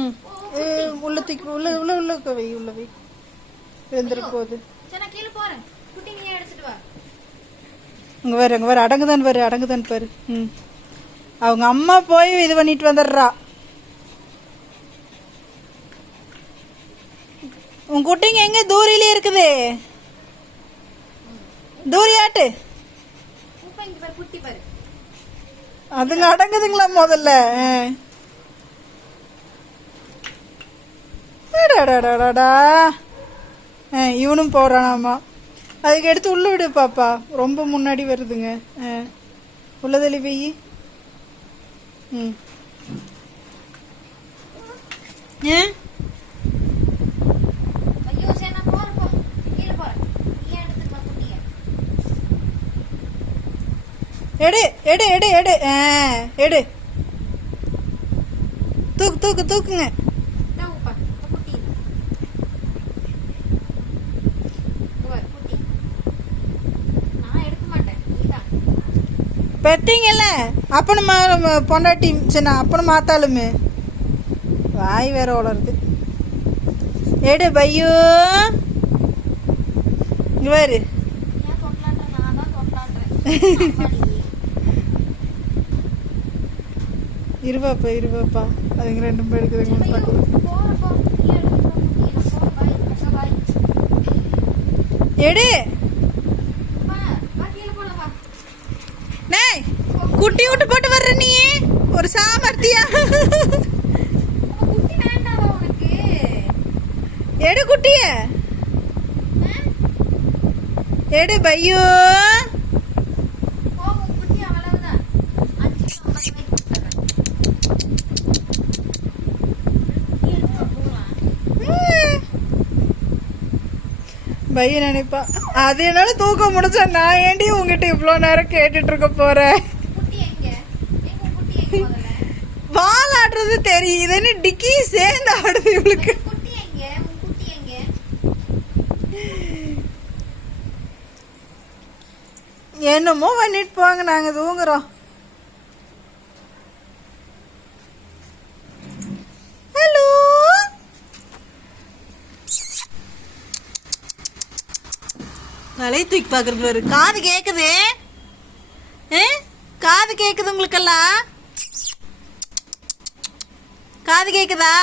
ம் உள்ள தூக்கி உள்ள உள்ள உள்ள வை உள்ள வை எழுந்திரு போகுது. அங்கே வேறு அடங்குதான் பாரு. ம் அவங்க அம்மா போய் இது பண்ணிட்டு வந்துடுறா. உன் குட்டிங்க எங்க தூரிலே இருக்குது. தூரியாட்டு அதுங்க அடங்குதுங்களா முதல்ல. இவனும் போறானாமா. அதுக்கு எடுத்து உள்ள விடு பாப்பா, ரொம்ப முன்னாடி வருதுங்க. உள்ளதளி வெயி. ம் எடு எடு எடு எடு எடு தூக்கு தூக்கு தூக்குங்க. பெட்டிங்கல்ல அப்பனும் பொண்டாட்டி சின்ன அப்பனும் மாத்தாலுமே வாய் வேற வளருது. எடு பையோ இங்க வேறு இருவாப்பா அதுங்க ரெண்டும் போய் எடுக்குதுங்க. எடு குட்டி விட்டு போட்டு வர்ற நீ ஒரு சாமர்த்தியா. எடு குட்டிய எடு பையோ. பைய நினைப்பா அது என்னால தூக்க முடிச்சா நான் ஏண்டி உங்ககிட்ட இவ்வளோ நேரம் கேட்டுட்டு இருக்க போறேன். வால் ஆடுறது தெரியுதுன்னு டிக்கி சேர்ந்து ஆடுது இவளுக்கு. என்னமோ பண்ணிட்டு போவாங்க, நாங்க தூங்குறோம். ஹலோ தலை தூக்கி பாக்குறது பாரு. காது கேக்குது, காது கேக்குது உங்களுக்கெல்லாம். காது கேக்குதா?